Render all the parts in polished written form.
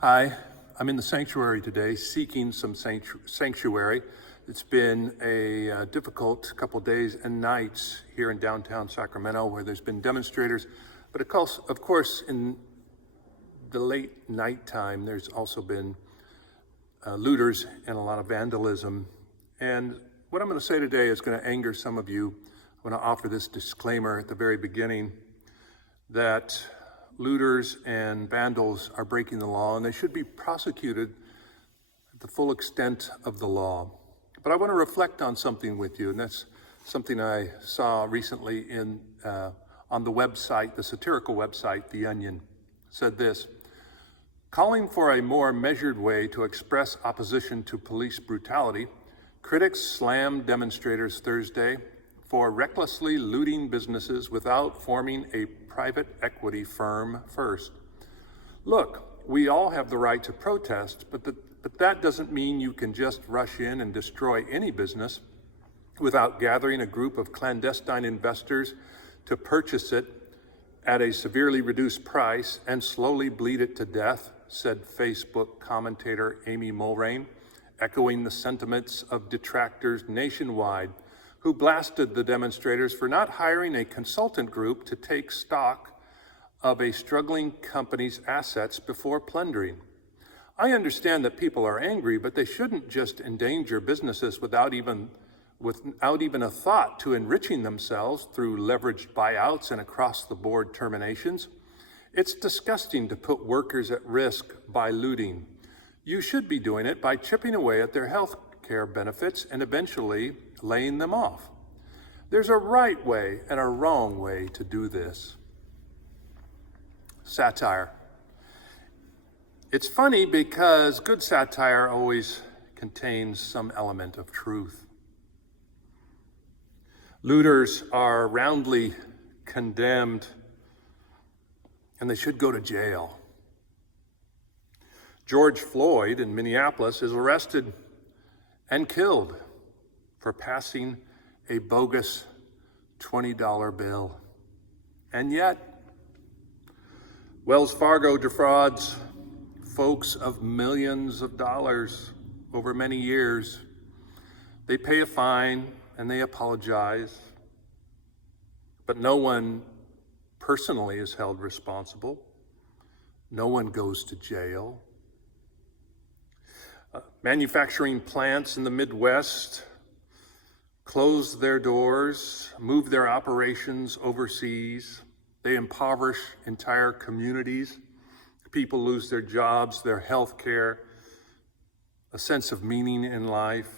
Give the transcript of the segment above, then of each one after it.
Hi, I'm in the sanctuary today seeking some sanctuary. It's been a difficult couple days and nights here in downtown Sacramento where there's been demonstrators, but of course in the late nighttime there's also been looters and a lot of vandalism. And what I'm going to say today is going to anger some of you. I'm going to offer this disclaimer at the very beginning that looters and vandals are breaking the law and they should be prosecuted at the full extent of the law. But I want to reflect on something with you, and that's something I saw recently on the website, the satirical website, The Onion. It said this: calling for a more measured way to express opposition to police brutality, critics slammed demonstrators Thursday for recklessly looting businesses without forming a private equity firm first. Look, we all have the right to protest, but that doesn't mean you can just rush in and destroy any business without gathering a group of clandestine investors to purchase it at a severely reduced price and slowly bleed it to death, said Facebook commentator Amy Mulrain, echoing the sentiments of detractors nationwide who blasted the demonstrators for not hiring a consultant group to take stock of a struggling company's assets before plundering. I understand that people are angry, but they shouldn't just endanger businesses without even a thought to enriching themselves through leveraged buyouts and across-the-board terminations. It's disgusting to put workers at risk by looting. You should be doing it by chipping away at their health care benefits and eventually laying them off. There's a right way and a wrong way to do this. Satire. It's funny because good satire always contains some element of truth. Looters are roundly condemned and they should go to jail. George Floyd in Minneapolis is arrested and killed for passing a bogus $20 bill. And yet, Wells Fargo defrauds folks of millions of dollars over many years. They pay a fine and they apologize, but no one personally is held responsible. No one goes to jail. Manufacturing plants in the Midwest close their doors, move their operations overseas. They impoverish entire communities. People lose their jobs, their health care, a sense of meaning in life.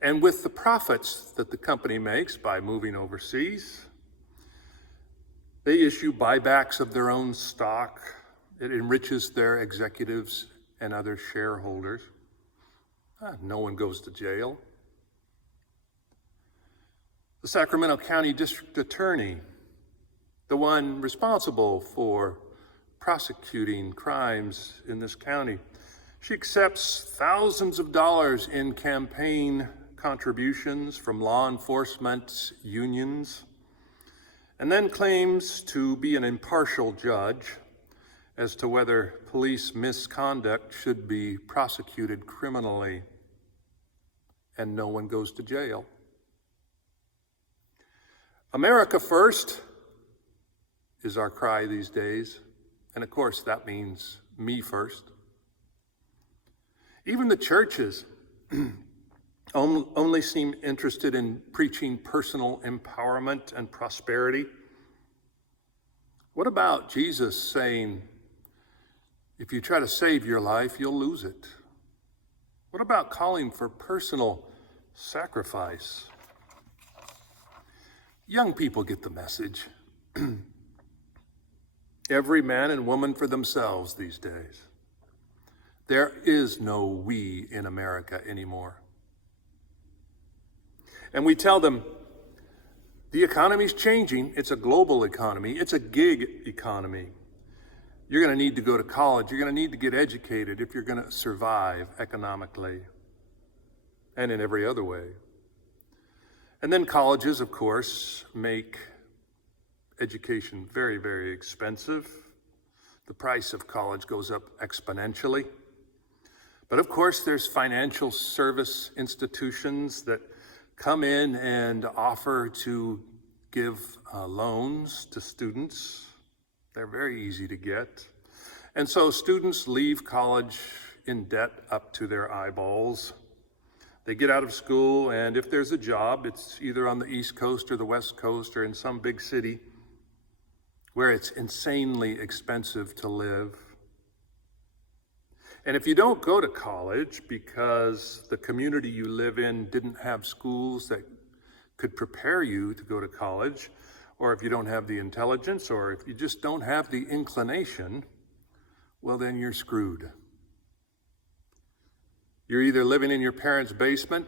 And with the profits that the company makes by moving overseas, they issue buybacks of their own stock. It enriches their executives and other shareholders. No one goes to jail. The Sacramento County District Attorney, the one responsible for prosecuting crimes in this county, she accepts thousands of dollars in campaign contributions from law enforcement unions, and then claims to be an impartial judge as to whether police misconduct should be prosecuted criminally, and no one goes to jail. America first is our cry these days, and of course that means me first. Even the churches only seem interested in preaching personal empowerment and prosperity. What about Jesus saying, if you try to save your life, you'll lose it? What about calling for personal sacrifice? Young people get the message. Every man and woman for themselves these days. There is no we in America anymore. And we tell them, the economy's changing. It's a global economy. It's a gig economy. You're going to need to go to college. You're going to need to get educated if you're going to survive economically and in every other way. And then colleges, of course, make education very, very expensive. The price of college goes up exponentially. But of course, there's financial service institutions that come in and offer to give loans to students. They're very easy to get. And so students leave college in debt up to their eyeballs. They get out of school, and if there's a job, it's either on the East Coast or the West Coast or in some big city where it's insanely expensive to live. And if you don't go to college because the community you live in didn't have schools that could prepare you to go to college, or if you don't have the intelligence, or if you just don't have the inclination, well, then you're screwed. You're either living in your parents' basement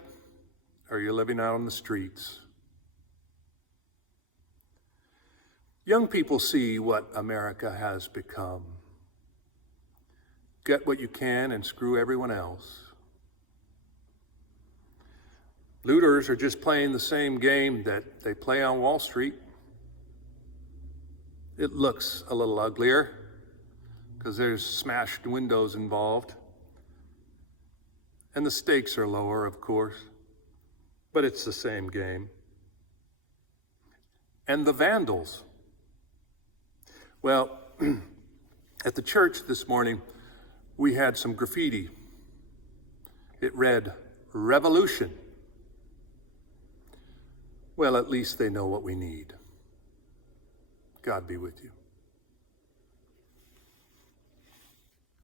or you're living out on the streets. Young people see what America has become. Get what you can and screw everyone else. Looters are just playing the same game that they play on Wall Street. It looks a little uglier because there's smashed windows involved. And the stakes are lower, of course, but it's the same game. And the Vandals. Well, at the church this morning, we had some graffiti. It read, "Revolution." Well, at least they know what we need. God be with you.